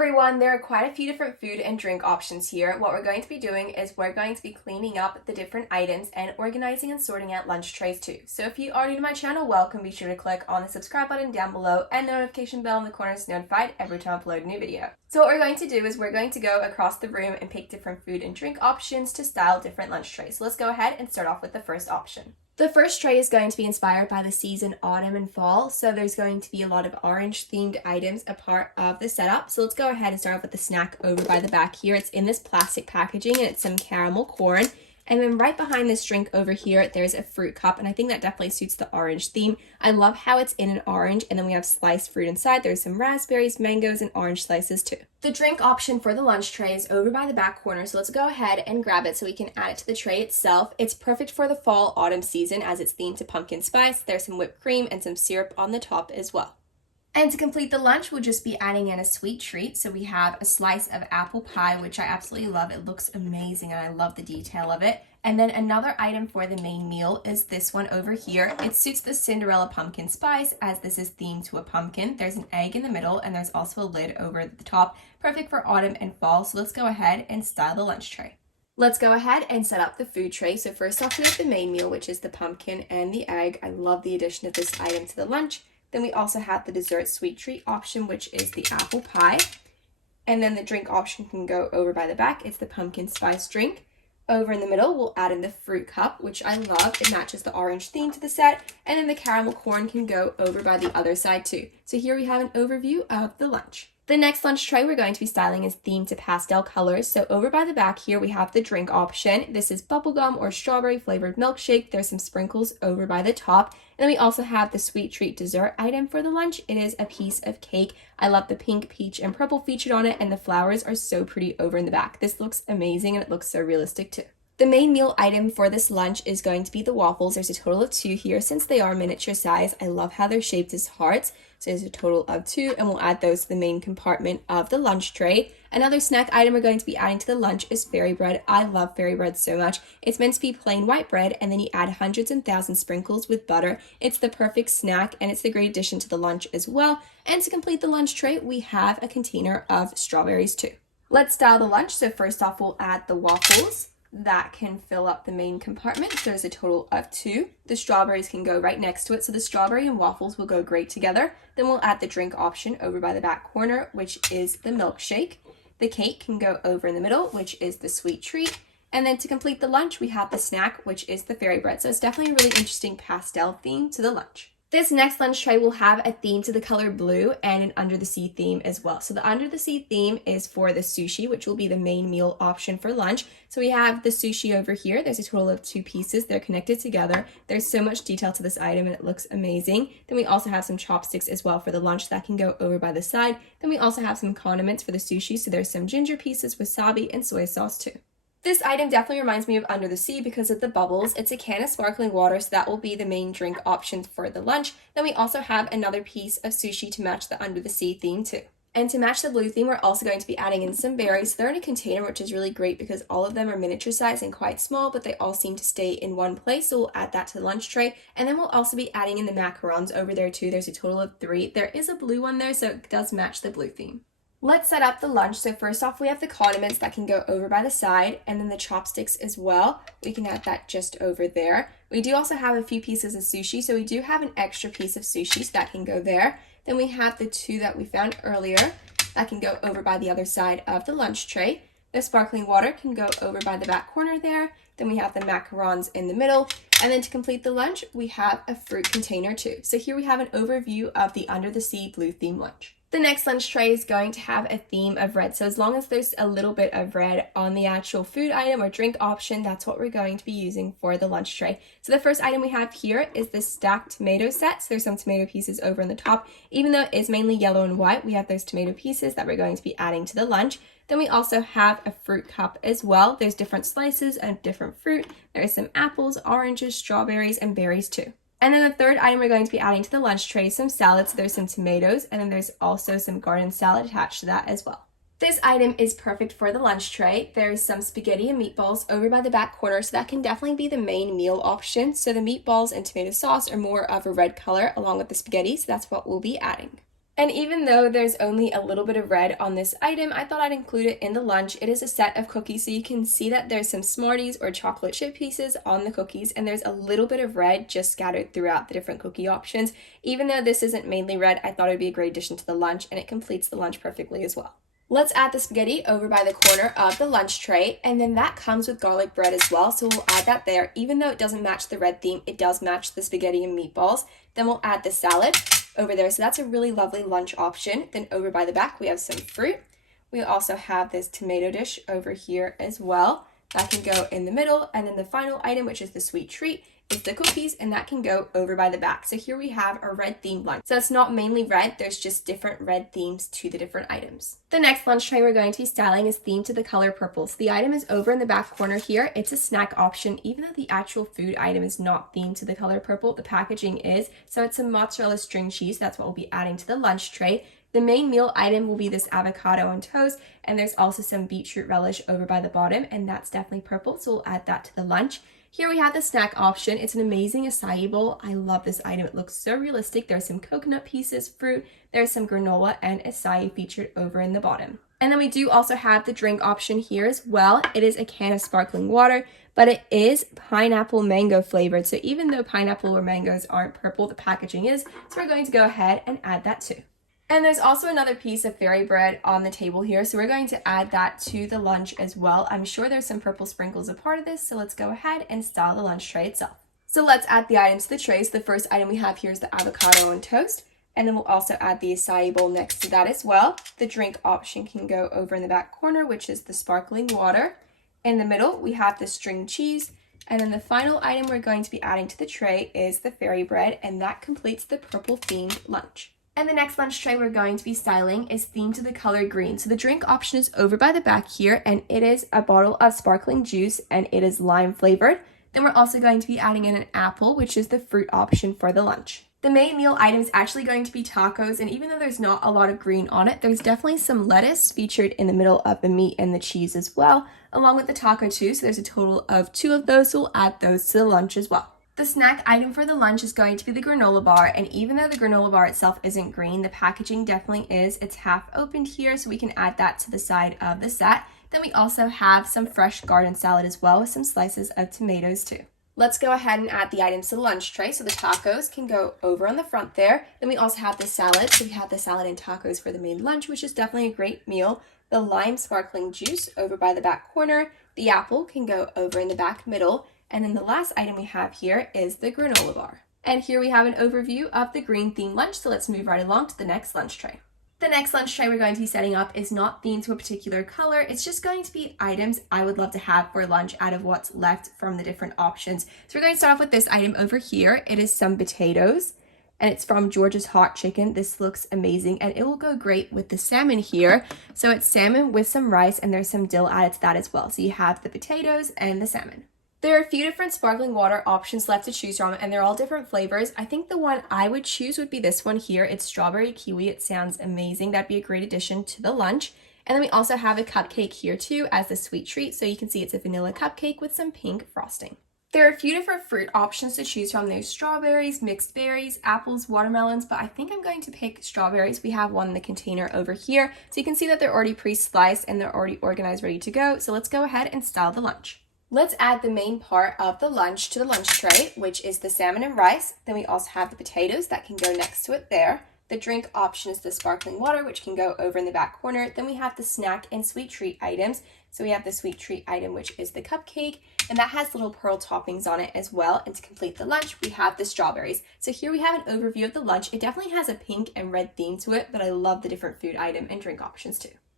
everyone, there are quite a few different food and drink options here. What we're going to be doing is we're going to be cleaning up the different items and organizing and sorting out lunch trays too. So if you are new to my channel, welcome. Be sure to click on the subscribe button down below and the notification bell in the corner to be notified every time I upload a new video. So what we're going to do is we're going to go across the room and pick different food and drink options to style different lunch trays. So let's go ahead and start off with the first option. The first tray is going to be inspired by the season autumn and fall, so there's going to be a lot of orange themed items a part of the setup. So let's go ahead and start off with the snack over by the back here. It's in this plastic packaging and it's some caramel corn. And then right behind this drink over here, there's a fruit cup, and I think that definitely suits the orange theme. I love how it's in an orange, and then we have sliced fruit inside. There's some raspberries, mangoes, and orange slices too. The drink option for the lunch tray is over by the back corner, so let's go ahead and grab it so we can add it to the tray itself. It's perfect for the fall-autumn season as it's themed to pumpkin spice. There's some whipped cream and some syrup on the top as well. And to complete the lunch, we'll just be adding in a sweet treat. So we have a slice of apple pie, which I absolutely love. It looks amazing and I love the detail of it. And then another item for the main meal is this one over here. It suits the Cinderella pumpkin spice as this is themed to a pumpkin. There's an egg in the middle and there's also a lid over the top. Perfect for autumn and fall. So let's go ahead and style the lunch tray. Let's go ahead and set up the food tray. So first off, we have the main meal, which is the pumpkin and the egg. I love the addition of this item to the lunch. Then we also have the dessert sweet treat option, which is the apple pie. And then the drink option can go over by the back. It's the pumpkin spice drink. Over in the middle, we'll add in the fruit cup, which I love. It matches the orange theme to the set. And then the caramel corn can go over by the other side too. So here we have an overview of the lunch. The next lunch tray we're going to be styling is themed to pastel colors. So over by the back here, we have the drink option. This is bubblegum or strawberry flavored milkshake. There's some sprinkles over by the top. And then we also have the sweet treat dessert item for the lunch. It is a piece of cake. I love the pink, peach, and purple featured on it, and the flowers are so pretty over in the back. This looks amazing and it looks so realistic too. The main meal item for this lunch is going to be the waffles. There's a total of 2 here since they are miniature size. I love how they're shaped as hearts. So there's a total of 2, and we'll add those to the main compartment of the lunch tray. Another snack item we're going to be adding to the lunch is fairy bread. I love fairy bread so much. It's meant to be plain white bread, and then you add hundreds and thousands sprinkles with butter. It's the perfect snack, and it's the great addition to the lunch as well. And to complete the lunch tray, we have a container of strawberries too. Let's style the lunch. So first off, we'll add the waffles. That can fill up the main compartment. So there's a total of 2. The strawberries can go right next to it, so the strawberry and waffles will go great together. Then we'll add the drink option over by the back corner, which is the milkshake. The cake can go over in the middle, which is the sweet treat. And then to complete the lunch, we have the snack, which is the fairy bread. So it's definitely a really interesting pastel theme to the lunch. This next lunch tray will have a theme to the color blue and an under the sea theme as well. So the under the sea theme is for the sushi, which will be the main meal option for lunch. So we have the sushi over here. There's a total of 2 pieces. They're connected together. There's so much detail to this item and it looks amazing. Then we also have some chopsticks as well for the lunch that can go over by the side. Then we also have some condiments for the sushi. So there's some ginger pieces, wasabi, and soy sauce too. This item definitely reminds me of Under the Sea because of the bubbles. It's a can of sparkling water, so that will be the main drink option for the lunch. Then we also have another piece of sushi to match the Under the Sea theme too. And to match the blue theme, we're also going to be adding in some berries. They're in a container, which is really great because all of them are miniature size and quite small, but they all seem to stay in one place. So we'll add that to the lunch tray. And then we'll also be adding in the macarons over there too. There's a total of 3. There is a blue one there, so it does match the blue theme. Let's set up the lunch. So first off, we have the condiments that can go over by the side, and then the chopsticks as well. We can add that just over there. We do also have a few pieces of sushi, so we do have an extra piece of sushi, so that can go there. Then we have the 2 that we found earlier that can go over by the other side of the lunch tray. The sparkling water can go over by the back corner there. Then we have the macarons in the middle. And then to complete the lunch, we have a fruit container too. So here we have an overview of the Under the Sea blue theme lunch. The next lunch tray is going to have a theme of red. So as long as there's a little bit of red on the actual food item or drink option, that's what we're going to be using for the lunch tray. So the first item we have here is the stacked tomato set. So there's some tomato pieces over in the top. Even though it is mainly yellow and white, we have those tomato pieces that we're going to be adding to the lunch. Then we also have a fruit cup as well. There's different slices of different fruit. There's some apples, oranges, strawberries, and berries too. And then the third item we're going to be adding to the lunch tray is some salads. There's some tomatoes, and then there's also some garden salad attached to that as well. This item is perfect for the lunch tray. There's some spaghetti and meatballs over by the back corner, so that can definitely be the main meal option. So the meatballs and tomato sauce are more of a red color along with the spaghetti, so that's what we'll be adding. And even though there's only a little bit of red on this item, I thought I'd include it in the lunch. It is a set of cookies, so you can see that there's some Smarties or chocolate chip pieces on the cookies, and there's a little bit of red just scattered throughout the different cookie options. Even though this isn't mainly red, I thought it would be a great addition to the lunch, and it completes the lunch perfectly as well. Let's add the spaghetti over by the corner of the lunch tray, and then that comes with garlic bread as well, so we'll add that there. Even though it doesn't match the red theme, it does match the spaghetti and meatballs. Then we'll add the salad over there, so that's a really lovely lunch option. Then over by the back, we have some fruit. We also have this tomato dish over here as well. That can go in the middle, and then the final item, which is the sweet treat, is the cookies, and that can go over by the back. So here we have a red themed lunch. So it's not mainly red, there's just different red themes to the different items. The next lunch tray we're going to be styling is themed to the color purple. So the item is over in the back corner here. It's a snack option, even though the actual food item is not themed to the color purple, the packaging is. So it's some mozzarella string cheese, that's what we'll be adding to the lunch tray. The main meal item will be this avocado and toast, and there's also some beetroot relish over by the bottom, and that's definitely purple, so we'll add that to the lunch. Here we have the snack option. It's an amazing acai bowl. I love this item. It looks so realistic. There's some coconut pieces, fruit, there's some granola and acai featured over in the bottom. And then we do also have the drink option here as well. It is a can of sparkling water, but it is pineapple mango flavored. So even though pineapple or mangoes aren't purple, the packaging is. So we're going to go ahead and add that too. And there's also another piece of fairy bread on the table here, so we're going to add that to the lunch as well. I'm sure there's some purple sprinkles a part of this, so let's go ahead and style the lunch tray itself. So let's add the items to the tray. So the first item we have here is the avocado and toast, and then we'll also add the acai bowl next to that as well. The drink option can go over in the back corner, which is the sparkling water. In the middle, we have the string cheese, and then the final item we're going to be adding to the tray is the fairy bread, and that completes the purple themed lunch. And the next lunch tray we're going to be styling is themed to the color green. So the drink option is over by the back here, and it is a bottle of sparkling juice, and it is lime flavored. Then we're also going to be adding in an apple, which is the fruit option for the lunch. The main meal item is actually going to be tacos, and even though there's not a lot of green on it, there's definitely some lettuce featured in the middle of the meat and the cheese as well, along with the taco too. So there's a total of 2 of those, so we'll add those to the lunch as well. The snack item for the lunch is going to be the granola bar, and even though the granola bar itself isn't green, the packaging definitely is. It's half opened here, so we can add that to the side of the set. Then we also have some fresh garden salad as well with some slices of tomatoes too. Let's go ahead and add the items to the lunch tray. So the tacos can go over on the front there. Then we also have the salad. So we have the salad and tacos for the main lunch, which is definitely a great meal. The lime sparkling juice over by the back corner. The apple can go over in the back middle. And then the last item we have here is the granola bar. And here we have an overview of the green themed lunch, so let's move right along to the next lunch tray. The next lunch tray we're going to be setting up is not themed to a particular color. It's just going to be items I would love to have for lunch out of what's left from the different options. So we're going to start off with this item over here. It is some potatoes, and it's from George's Hot Chicken. This looks amazing, and it will go great with the salmon here. So it's salmon with some rice, and there's some dill added to that as well. So you have the potatoes and the salmon. There are a few different sparkling water options left to choose from, and they're all different flavors. I think the one I would choose would be this one here. It's strawberry kiwi. It sounds amazing. That'd be a great addition to the lunch. And then we also have a cupcake here too as the sweet treat. So you can see it's a vanilla cupcake with some pink frosting. There are a few different fruit options to choose from. There's strawberries, mixed berries, apples, watermelons, but I think I'm going to pick strawberries. We have one in the container over here. So you can see that they're already pre-sliced and they're already organized, ready to go. So let's go ahead and style the lunch. Let's add the main part of the lunch to the lunch tray, which is the salmon and rice. Then we also have the potatoes that can go next to it there. The drink option is the sparkling water, which can go over in the back corner. Then we have the snack and sweet treat items. So we have the sweet treat item, which is the cupcake, and that has little pearl toppings on it as well. And to complete the lunch, we have the strawberries. So here we have an overview of the lunch. It definitely has a pink and red theme to it, but I love the different food item and drink options too.